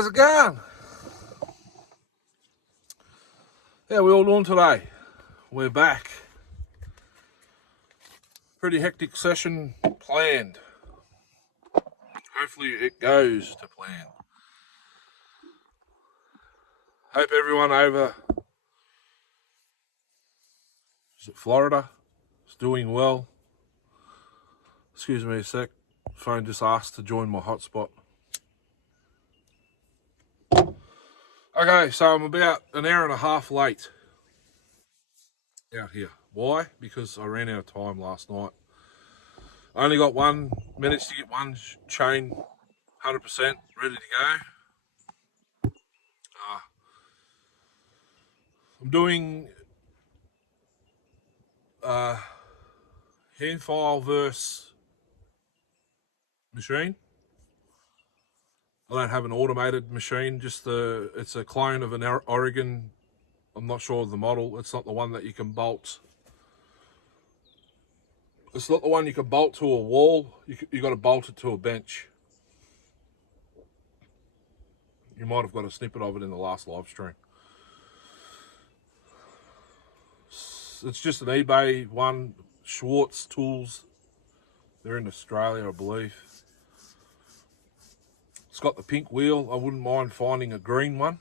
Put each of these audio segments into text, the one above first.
how's it going? How we all doing today? We're back. Pretty hectic session planned. Hopefully it goes to plan. Hope everyone over, is it Florida, is doing well. Excuse me a sec. Phone just asked to join my hotspot. Okay, so I'm about an hour and a half late out here. Why? Because I ran out of time last night. I only got managed to get one chain 100% ready to go. I'm doing hand file versus machine. I don't have an automated machine, it's a clone of an Oregon. I'm not sure of the model. It's not the one that you can bolt. It's not the one you can bolt to a wall. You got to bolt it to a bench. You might have got a snippet of it in the last live stream. It's just an eBay one, Schwartz Tools. They're in Australia, I believe. It's got the pink wheel. I wouldn't mind finding a green one.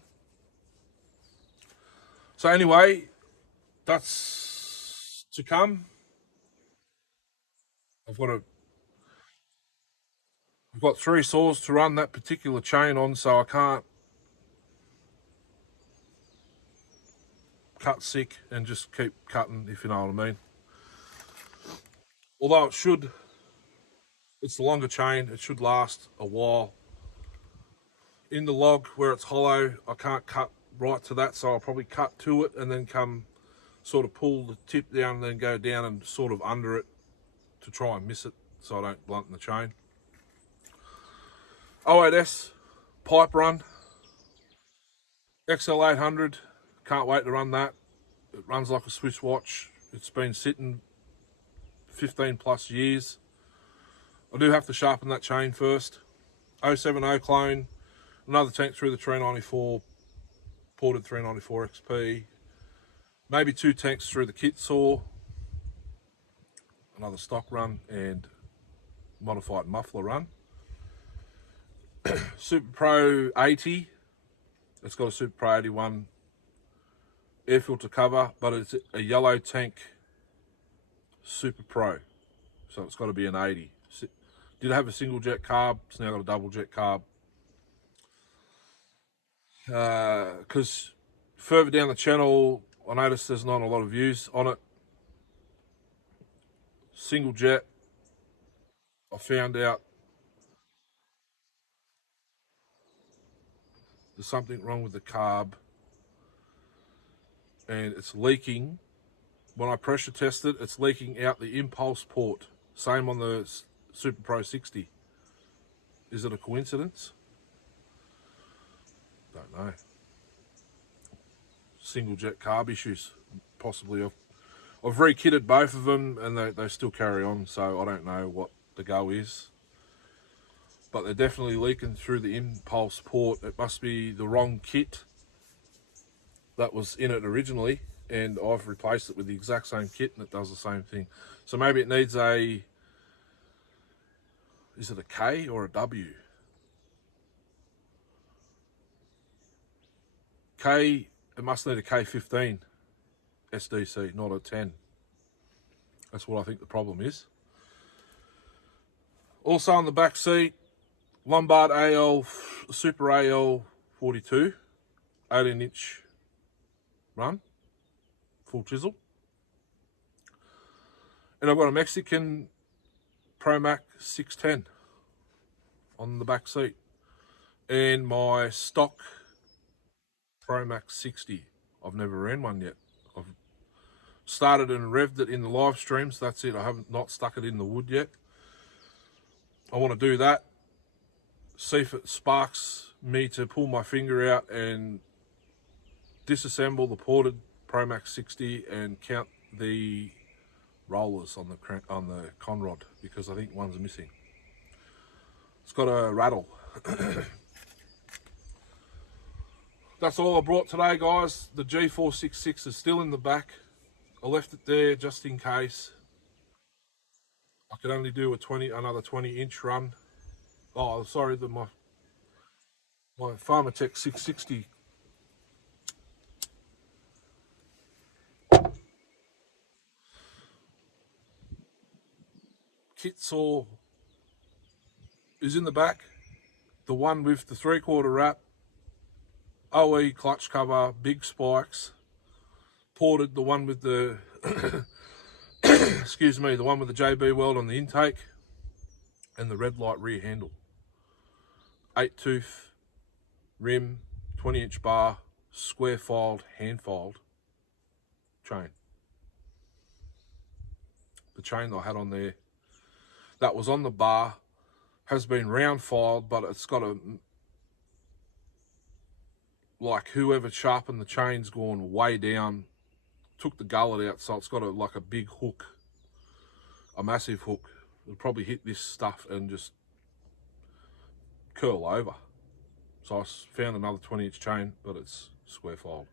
So anyway, that's to come. I've got 3 saws to run that particular chain on, so I can't cut sick and just keep cutting, if you know what I mean. Although it's the longer chain, it should last a while. In the log where it's hollow, I can't cut right to that, so I'll probably cut to it and then come sort of pull the tip down and then go down and sort of under it to try and miss it so I don't blunt the chain. 08S pipe run, XL800, can't wait to run that. It runs like a Swiss watch. It's been sitting 15 plus years. I do have to sharpen that chain first. 070 clone, another tank through the 394, ported 394 XP, maybe 2 tanks through the kit saw, another stock run and modified muffler run. Super Pro 80, it's got a Super Pro 81 air filter cover, but it's a yellow tank Super Pro, so it's got to be an 80. Did have a single jet carb, it's now got a double jet carb. Because further down the channel, I noticed there's not a lot of views on it. Single jet, I found out there's something wrong with the carb and it's leaking. When I pressure test it, it's leaking out the impulse port. Same on the Super Pro 60. Is it a coincidence? Don't know. Single jet carb issues, possibly. I've re-kitted both of them and they still carry on, so I don't know what the go is. But they're definitely leaking through the impulse port. It must be the wrong kit that was in it originally, and I've replaced it with the exact same kit and it does the same thing. So maybe it needs is it a K or a W? K, it must need a K15 SDC, not a 10. That's what I think the problem is. Also on the back seat, Lombard AL, Super AL 42, 18-inch run, full chisel. And I've got a Mexican ProMac 610 on the back seat. And my stock ProMac 60. I've never ran one yet. I've started and revved it in the live streams. That's it. I haven't not stuck it in the wood yet. I want to do that. See if it sparks me to pull my finger out and disassemble the ported ProMac 60 and count the rollers on the conrod, because I think one's missing. It's got a rattle. That's all I brought today, guys. The G466 is still in the back. I left it there just in case. I could only do another 20-inch run. Oh, sorry, my Pharmatech 660. Kit saw is in the back. The one with the 3/4 wrap, OE clutch cover, big spikes. Ported the one with the excuse me, the one with the JB weld on the intake, and the red light rear handle. 8-tooth rim, 20-inch bar, square filed, hand filed chain. The chain I had on there that was on the bar has been round filed, but it's got a, like whoever sharpened the chain's gone way down, took the gullet out, so it's got like a big hook, a massive hook. It'll probably hit this stuff and just curl over. So I found another 20-inch chain, but it's square filed.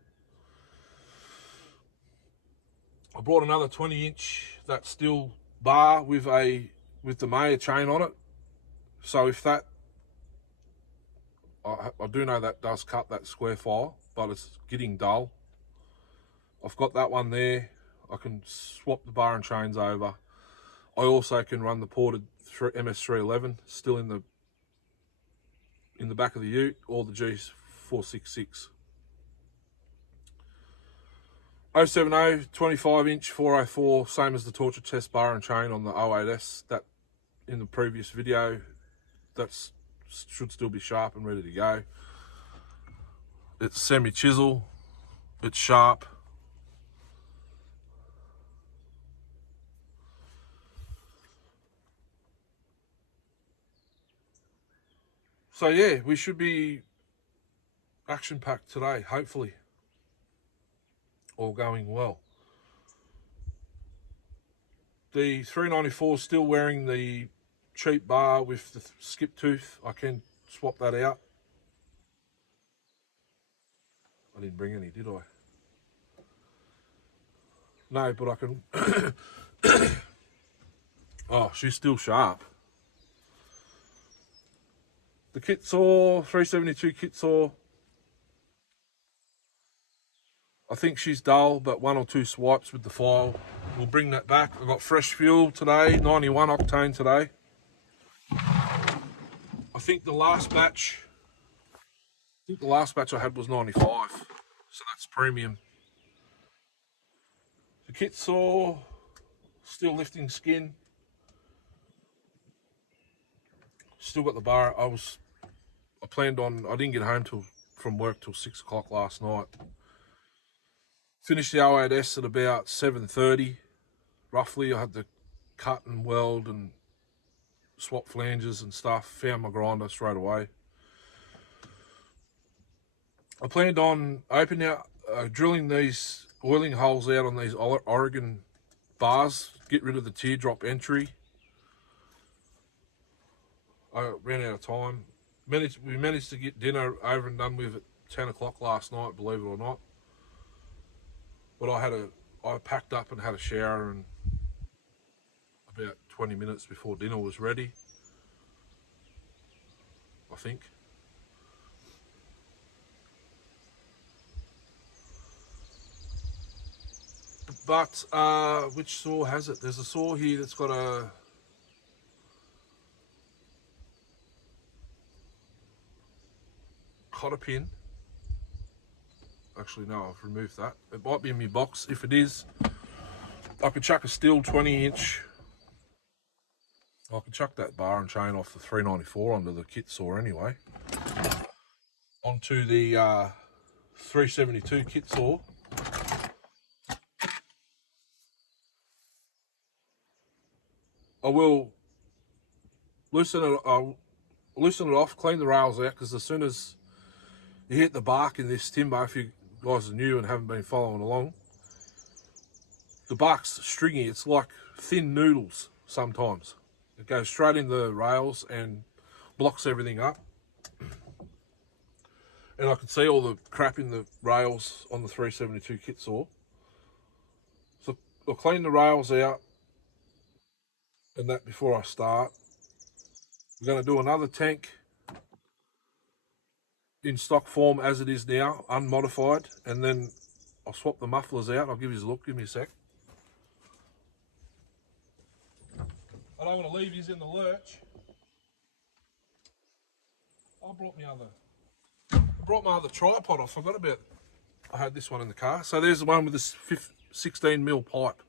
I brought another 20-inch, that Stihl bar with the Mayer chain on it. So if that, I do know that does cut that square file, but it's getting dull. I've got that one there. I can swap the bar and chains over. I also can run the ported MS311 still in the back of the ute, or the G466. 070 25-inch 404, same as the torture test bar and chain on the 08S that in the previous video. That should still be sharp and ready to go. It's semi-chisel, it's sharp. So yeah, we should be action-packed today, hopefully. All going well. The 394 still wearing the cheap bar with the skip tooth. I can swap that out. I didn't bring any, did I? No, but I can. Oh, she's still sharp. The kit saw, 372 kit saw. I think she's dull, but 1 or 2 swipes with the file will bring that back. I've got fresh fuel today, 91 octane today. I think the last batch I had was 95, so that's premium. The kit saw, still lifting skin. Still got the bar. I didn't get home from work till 6 o'clock last night. Finished the 08S at about 7:30, roughly. I had to cut and weld and swap flanges and stuff. Found my grinder straight away. I planned on drilling these oiling holes out on these Oregon bars, get rid of the teardrop entry. I ran out of time. We managed to get dinner over and done with at 10 o'clock last night, believe it or not. But I packed up and had a shower, and about 20 minutes before dinner was ready, I think. But which saw has it? There's a saw here that's got a cotter pin. Actually, no, I've removed that. It might be in my box. If it is, I could chuck a Stihl 20-inch. I could chuck that bar and chain off the 394 onto the kit saw anyway. Onto the 372 kit saw. I will loosen it off, clean the rails out, because as soon as you hit the bark in this timber, if you guys are new and haven't been following along, the bark's stringy. It's like thin noodles sometimes. It goes straight in the rails and blocks everything up. and I could see all the crap in the rails on the 372 kit saw. So I'll clean the rails out and that before I start. We're going to do another tank in stock form as it is now, unmodified, and then I'll swap the mufflers out. I'll give you a look. Give me a sec. I don't want to leave yous in the lurch. I brought my other tripod. I forgot about it. I had this one in the car. So there's the one with this 16mm pipe.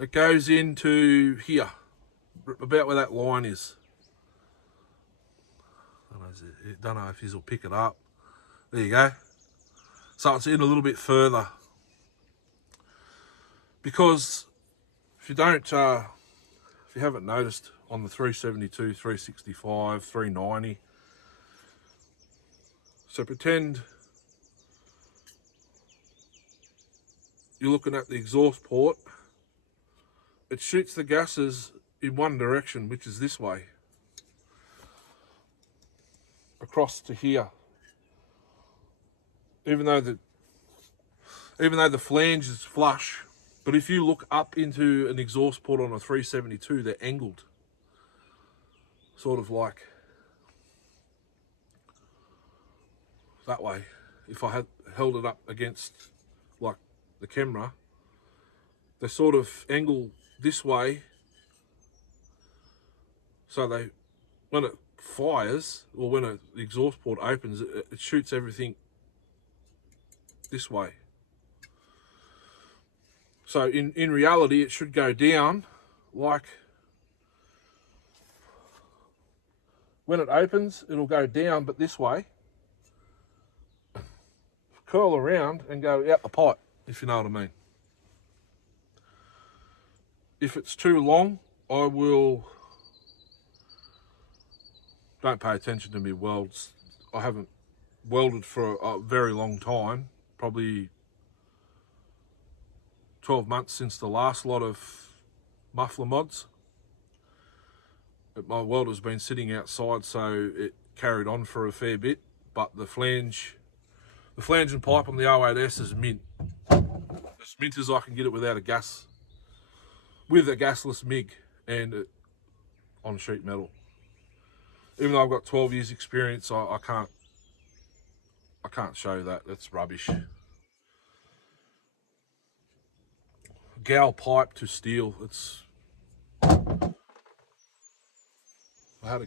It goes into here, about where that line is. I don't know if you will pick it up. There you go. So it's in a little bit further. Because if you don't, if you haven't noticed on the 372, 365, 390, so pretend you're looking at the exhaust port. It shoots the gases in one direction, which is this way, across to here. Even though the flange is flush, but if you look up into an exhaust port on a 372, they're angled, sort of like that way. If I had held it up against like the camera, they sort of angle this way, so they, when it fires or when the exhaust port opens, it shoots everything this way. So in reality, it should go down like, when it opens, it'll go down, but this way, curl around and go out the pipe, if you know what I mean. If it's too long, I will, don't pay attention to me welds. I haven't welded for a very long time, probably 12 months since the last lot of muffler mods. But my welder's been sitting outside, so it carried on for a fair bit, but the flange and pipe on the 08S is mint. As mint as I can get it without a gas, with a gasless MIG and on sheet metal. Even though I've got 12 years experience, I can't show that. That's rubbish. Gal pipe to Stihl. It's, if I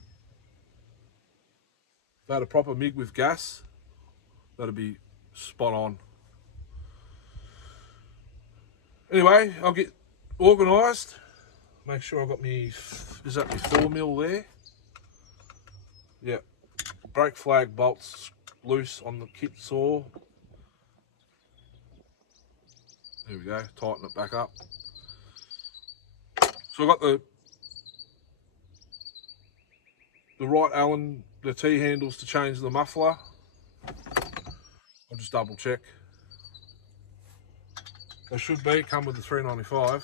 had a proper MIG with gas, that'd be spot on. Anyway, I'll get organised. Make sure I've got me, is that my 4mm there? Yeah. Brake flag bolts loose on the kit saw. There we go, tighten it back up. So I've got the right Allen, the T-handles to change the muffler. I'll just double check. They should come with the 395.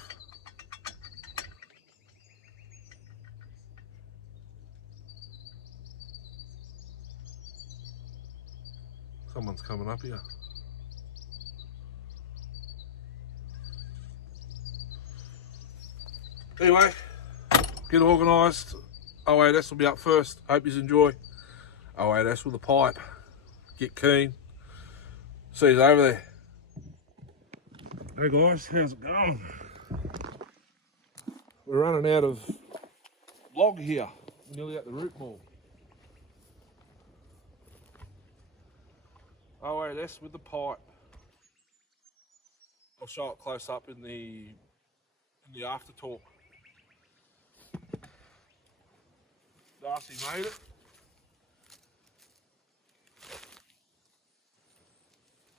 Someone's coming up here. Anyway, get organised. 08S will be up first. Hope you enjoy. 08S with a pipe. Get keen. See you over there. Hey guys, how's it going? We're running out of log here. We're nearly at the root ball. 08S with the pipe. I'll show it close up in the after talk. Darcy made it.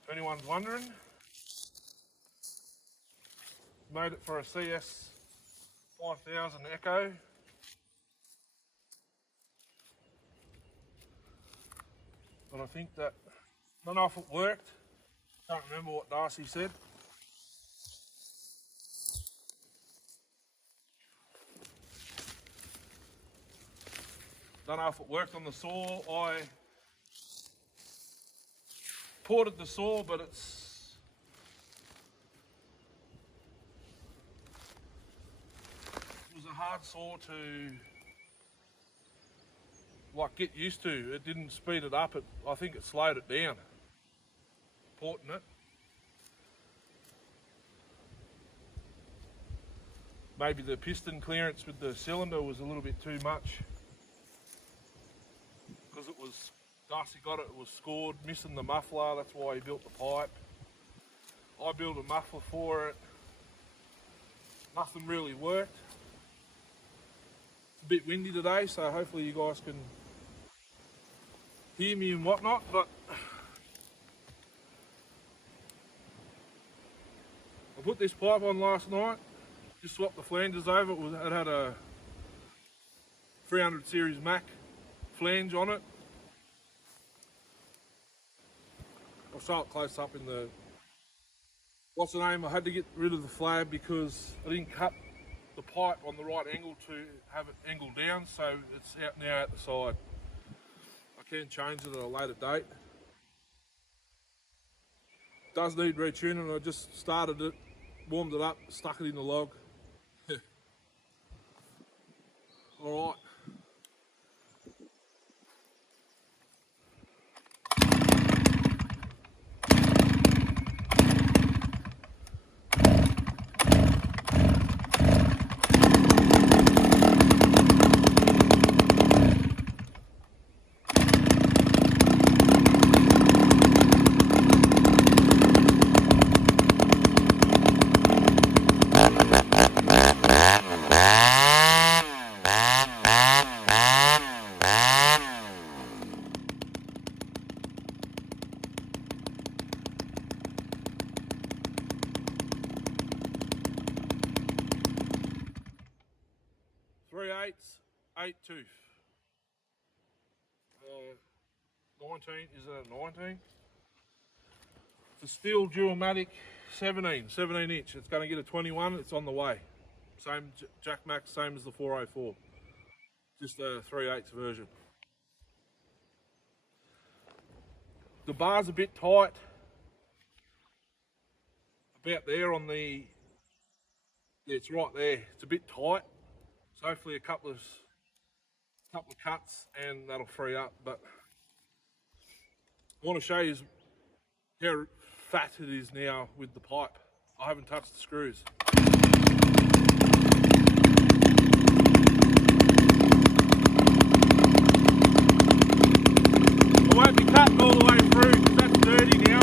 If anyone's wondering, made it for a CS 5000 Echo. But I think that, I don't know if it worked. Can't remember what Darcy said. Don't know if it worked on the saw. I ported the saw, but it was a hard saw to get used to. It didn't speed it up. I think it slowed it down, porting it. Maybe the piston clearance with the cylinder was a little bit too much, because Darcy got it was scored, missing the muffler. That's why he built the pipe. I built a muffler for it. Nothing really worked. It's a bit windy today, so hopefully you guys can hear me and whatnot, but I put this pipe on last night, just swapped the flanges over. It had a 300 series Mac flange on it. I'll show it close up in the, what's the name, I had to get rid of the flab because I didn't cut the pipe on the right angle to have it angled down, so it's out now at the side. I can change it at a later date. It does need retuning. I just started it, warmed it up, stuck it in the log. All right. Eight tooth. 19, is it a 19? The Stihl duomatic 17 inch. It's going to get a 21. It's on the way. Same Jack Max, same as the 404. Just a 3/8 version. The bar's a bit tight. About there on the, yeah, it's right there. It's a bit tight. So hopefully a couple of cuts and that'll free up. But I want to show you how fat it is now with the pipe. I haven't touched the screws. I won't be cutting all the way through because that's dirty now.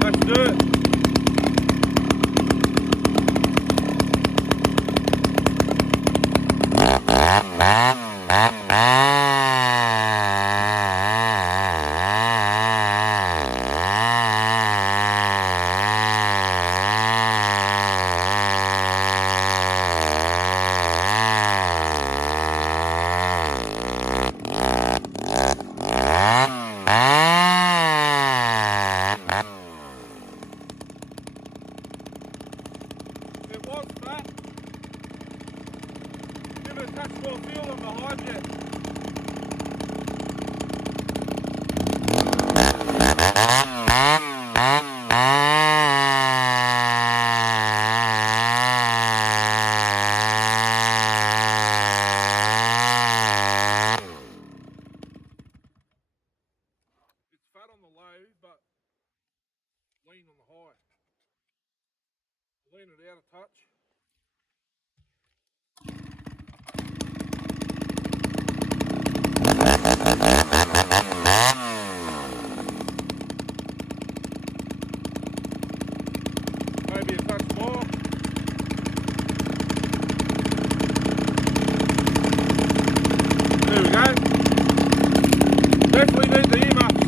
That's dirt. It was fat. Give it a touch more feel on the high jet. It's fat on the low, but lean on the high. Lean it out a touch. Maybe a touch more. There we go. Definitely need the earmuffs.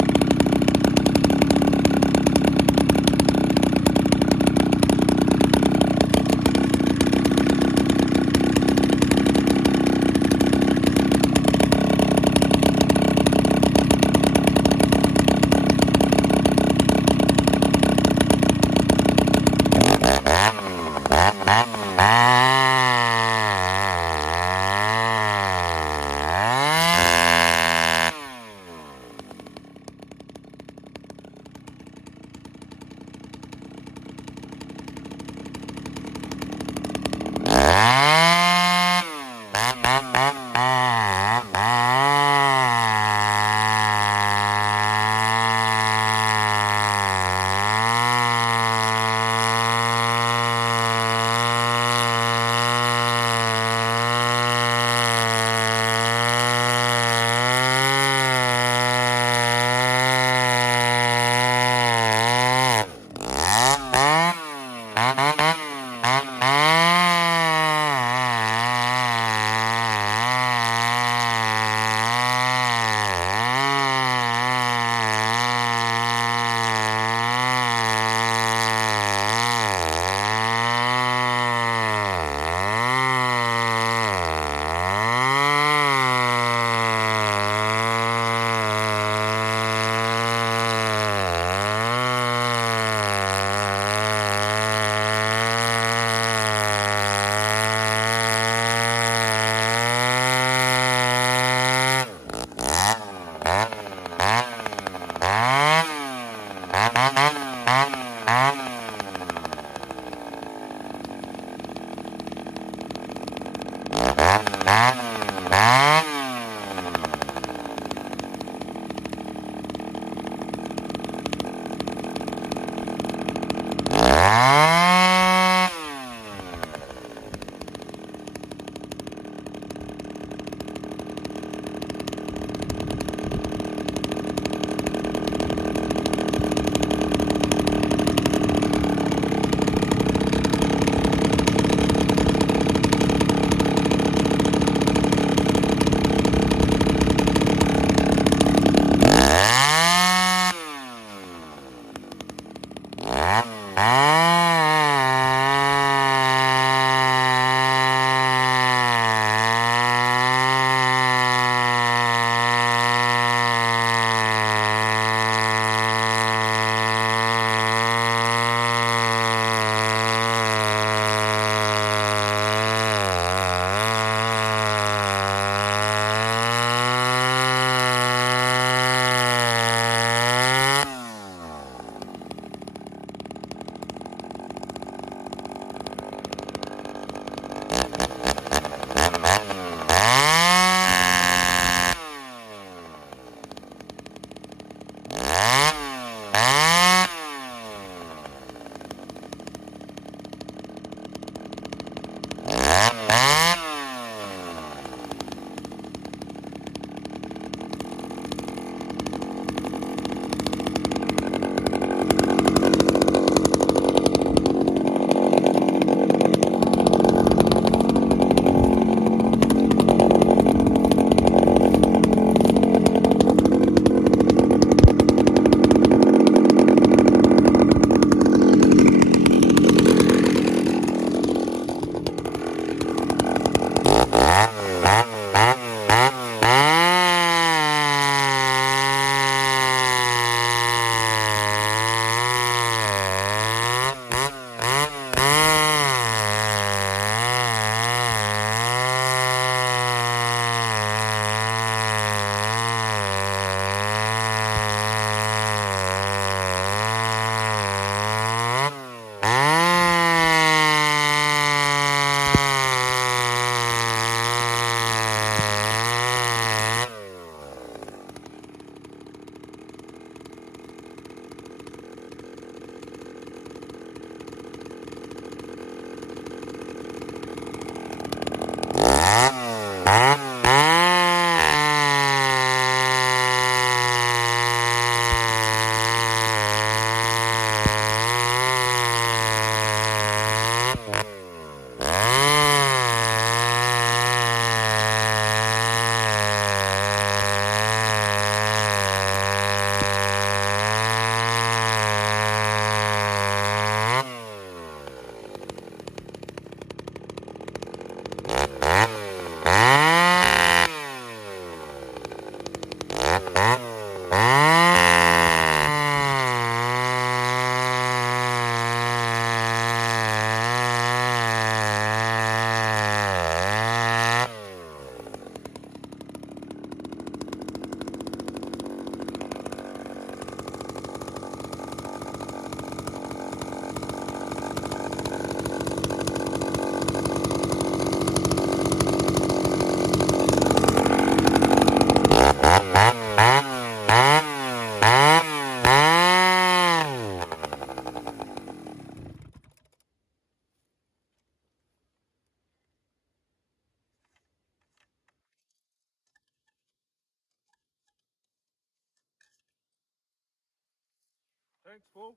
Thanks, Paul.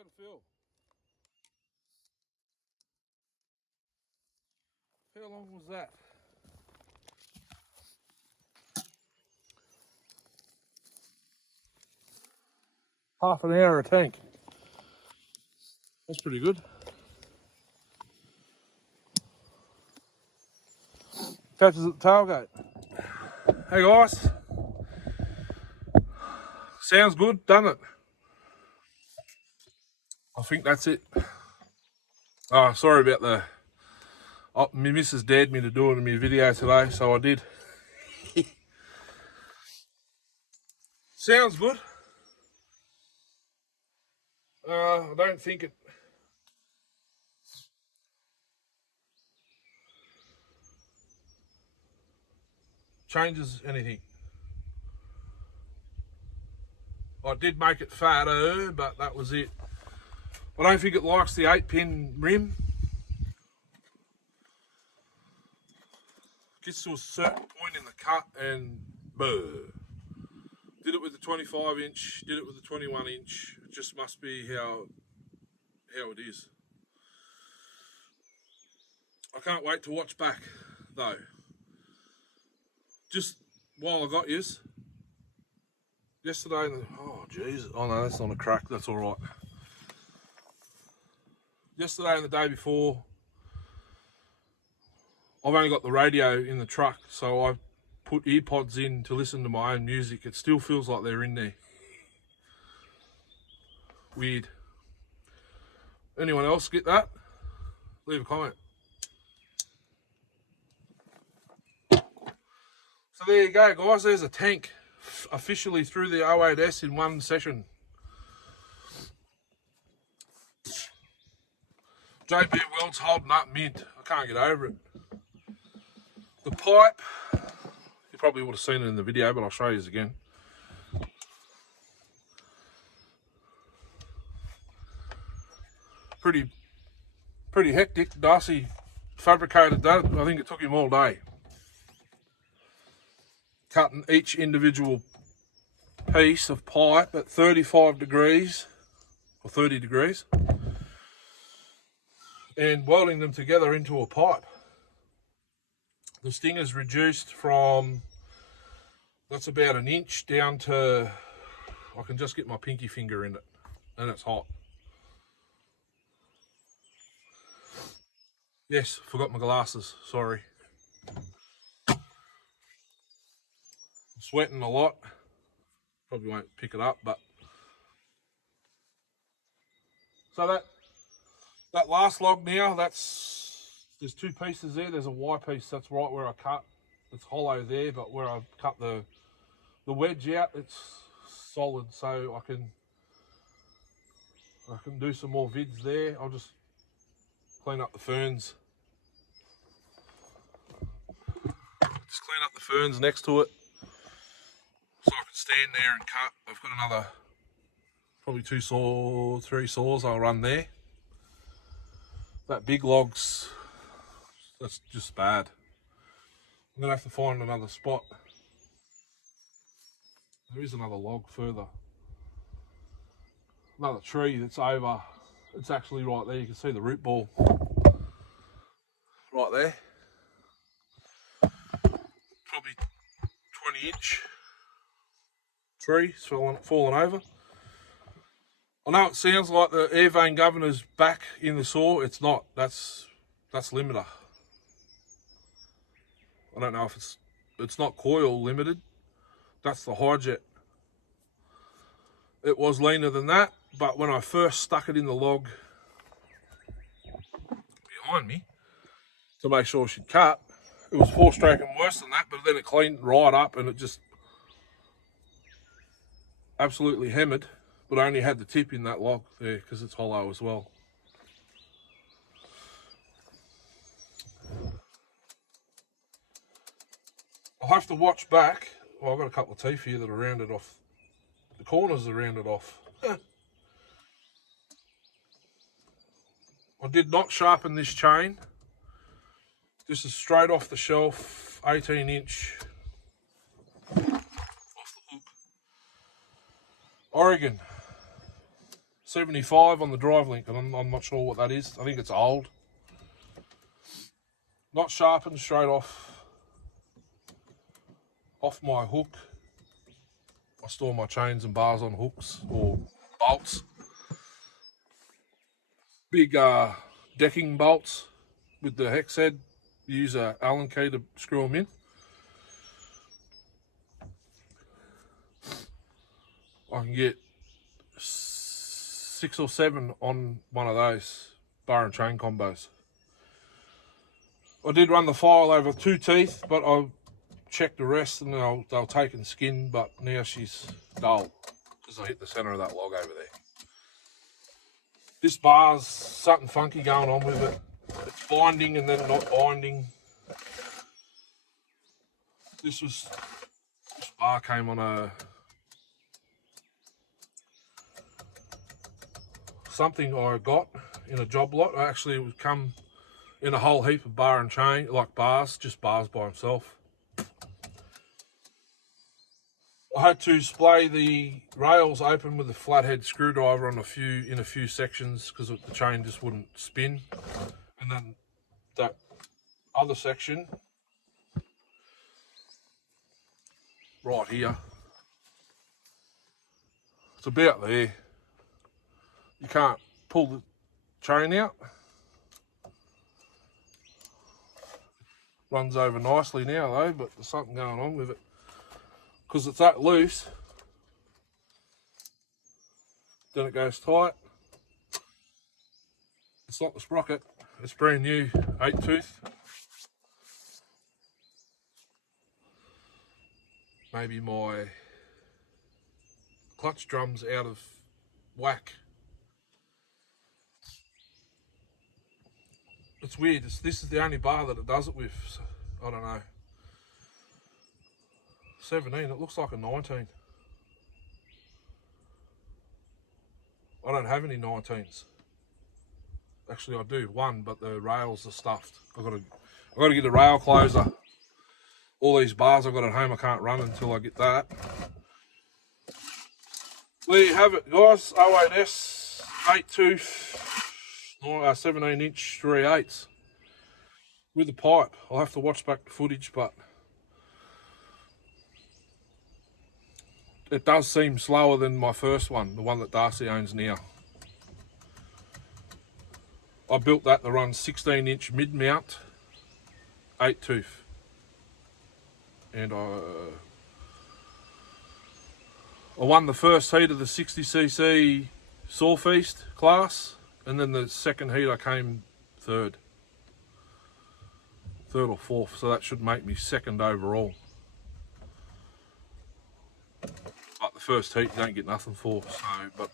How'd it feel? How long was that? Half an hour a tank. That's pretty good. Catches at the tailgate. Hey guys. Sounds good, doesn't it? I think that's it. Oh, sorry about the... Oh, my missus dared me to do it in my video today, so I did. Sounds good. I don't think it changes anything. I did make it fatter, but that was it. I don't think it likes the 8-pin rim. Gets to a certain point in the cut and buh. Did it with the 25-inch, did it with the 21-inch. It just must be how it is. I can't wait to watch back, though. Just while I got yous, yesterday, oh jeez, oh no, that's not a crack, that's all right. Yesterday and the day before, I've only got the radio in the truck, so I put earpods in to listen to my own music. It still feels like they're in there. Weird. Anyone else get that? Leave a comment. So there you go, guys. There's a tank officially through the 08S in one session. JB Weld's holding up mint. I can't get over it. The pipe, you probably would have seen it in the video, but I'll show you again. Pretty hectic. Darcy fabricated that. I think it took him all day. Cutting each individual piece of pipe at 35 degrees or 30 degrees and welding them together into a pipe. The stinger's reduced from, that's about an inch, down to, I can just get my pinky finger in it, and it's hot. Yes, forgot my glasses, sorry. I'm sweating a lot. Probably won't pick it up, but. So that last log now, there's two pieces there. There's a Y piece, that's right where I cut. It's hollow there, but where I cut the wedge out, it's solid, so I can do some more vids there. I'll just clean up the ferns. Just clean up the ferns next to it, so I can stand there and cut. I've got another, probably 3 saws I'll run there. That big log's, that's just bad. I'm gonna have to find another spot. There is another log further. Another tree that's over. It's actually right there. You can see the root ball right there. Probably 20-inch tree fallen over. I know it sounds like the air vane governor's back in the saw. It's not. That's limiter. I don't know if it's not coil limited. That's the hijet. It was leaner than that, but when I first stuck it in the log behind me to make sure she'd cut, it was 4-stroking worse than that, but then it cleaned right up and it just absolutely hammered, but I only had the tip in that log there because it's hollow as well. I'll have to watch back. Well, I've got a couple of teeth here that are rounded off. The corners are rounded off. I did not sharpen this chain. This is straight off the shelf, 18-inch. Off the hook. Oregon. 75 on the drive link, and I'm not sure what that is. I think it's old. Not sharpened, straight off my hook. I store my chains and bars on hooks or bolts. Big decking bolts with the hex head. Use a Allen key to screw them in. I can get 6 or 7 on one of those bar and chain combos. I did run the file over 2 teeth, but I checked the rest and they were taking skin, but now she's dull because I hit the centre of that log over there. This bar's something funky going on with it. It's binding and then not binding. This bar came on something I got in a job lot. Actually, it would come in a whole heap of bar and chain, like bars, just bars by himself. I had to splay the rails open with a flathead screwdriver in a few sections because the chain just wouldn't spin. And then that other section right here, it's about there. You can't pull the chain out. Runs over nicely now though, but there's something going on with it. Because it's that loose, then it goes tight. It's not the sprocket, it's brand new 8 tooth. Maybe my clutch drum's out of whack. It's weird, this is the only bar that it does it with, so I don't know. 17, it looks like a 19. I don't have any 19s. Actually I do, one, but the rails are stuffed. I've got to get a rail closer. All these bars I've got at home I can't run until I get that. There you have it guys, 08S, 8 tooth, 17-inch 3/8 with a pipe. I'll have to watch back the footage, but it does seem slower than my first one, the one that Darcy owns now. I built that to run 16-inch mid-mount, 8 tooth. And I won the first heat of the 60cc saw feast class, and then the second heat I came third or fourth, so that should make me second overall. But the first heat you don't get nothing for, so, but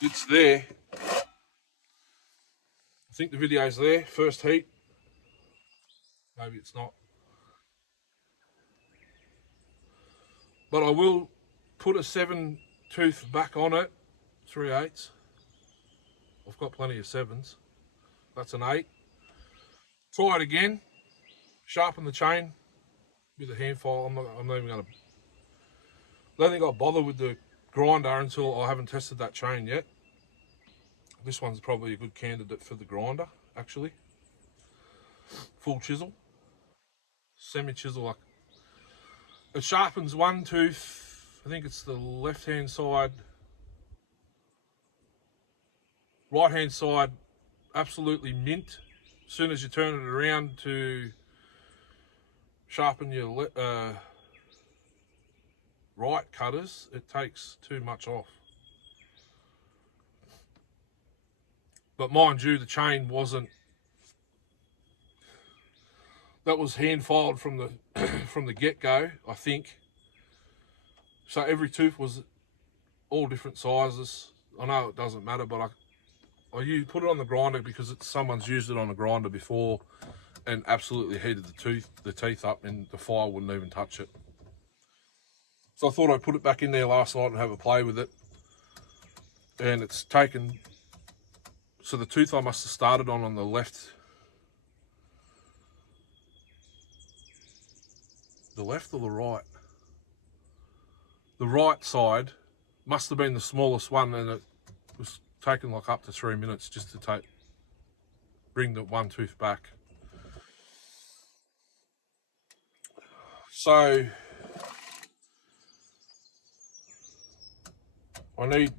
it's there. I think the video's there, first heat. Maybe it's not. But I will put a 7 tooth back on it, 3/8. I've got plenty of 7s. That's an 8. Try it again. Sharpen the chain with a hand file. I'm not even going to. I don't think I'll bother with the grinder until I haven't tested that chain yet. This one's probably a good candidate for the grinder, actually. Full chisel, semi chisel. It sharpens one tooth. I think it's the left hand side. Right hand side, absolutely mint. As soon as you turn it around to sharpen your right cutters, it takes too much off. But mind you, the chain wasn't. That was hand filed from the from the get-go, I think. So every tooth was all different sizes. I know it doesn't matter, but you put it on the grinder because someone's used it on a grinder before and absolutely heated the teeth up, and the fire wouldn't even touch it. So I thought I'd put it back in there last night and have a play with it. And it's taken, so the tooth I must have started on the left or the right? The right side must have been the smallest one, and it was taking like up to 3 minutes just to bring the one tooth back. So I need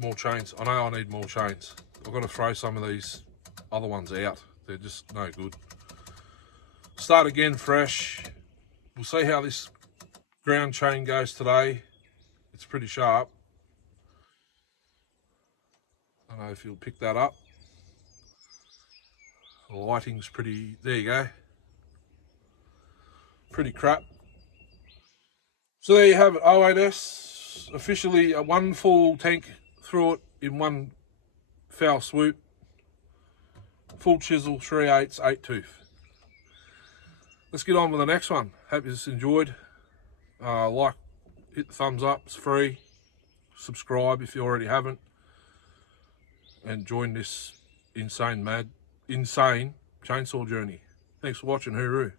more chains. I know I need more chains. I've got to throw some of these other ones out. They're just no good. Start again fresh. We'll see how this ground chain goes today. It's pretty sharp. I don't know if you'll pick that up. The lighting's pretty, there you go. Pretty crap. So there you have it, 08S. Officially a one full tank through it in one foul swoop. Full chisel, 3/8, 8 tooth. Let's get on with the next one. Hope you just enjoyed. Like, hit the thumbs up, it's free. Subscribe if you already haven't. And join this insane chainsaw journey. Thanks for watching, hooroo.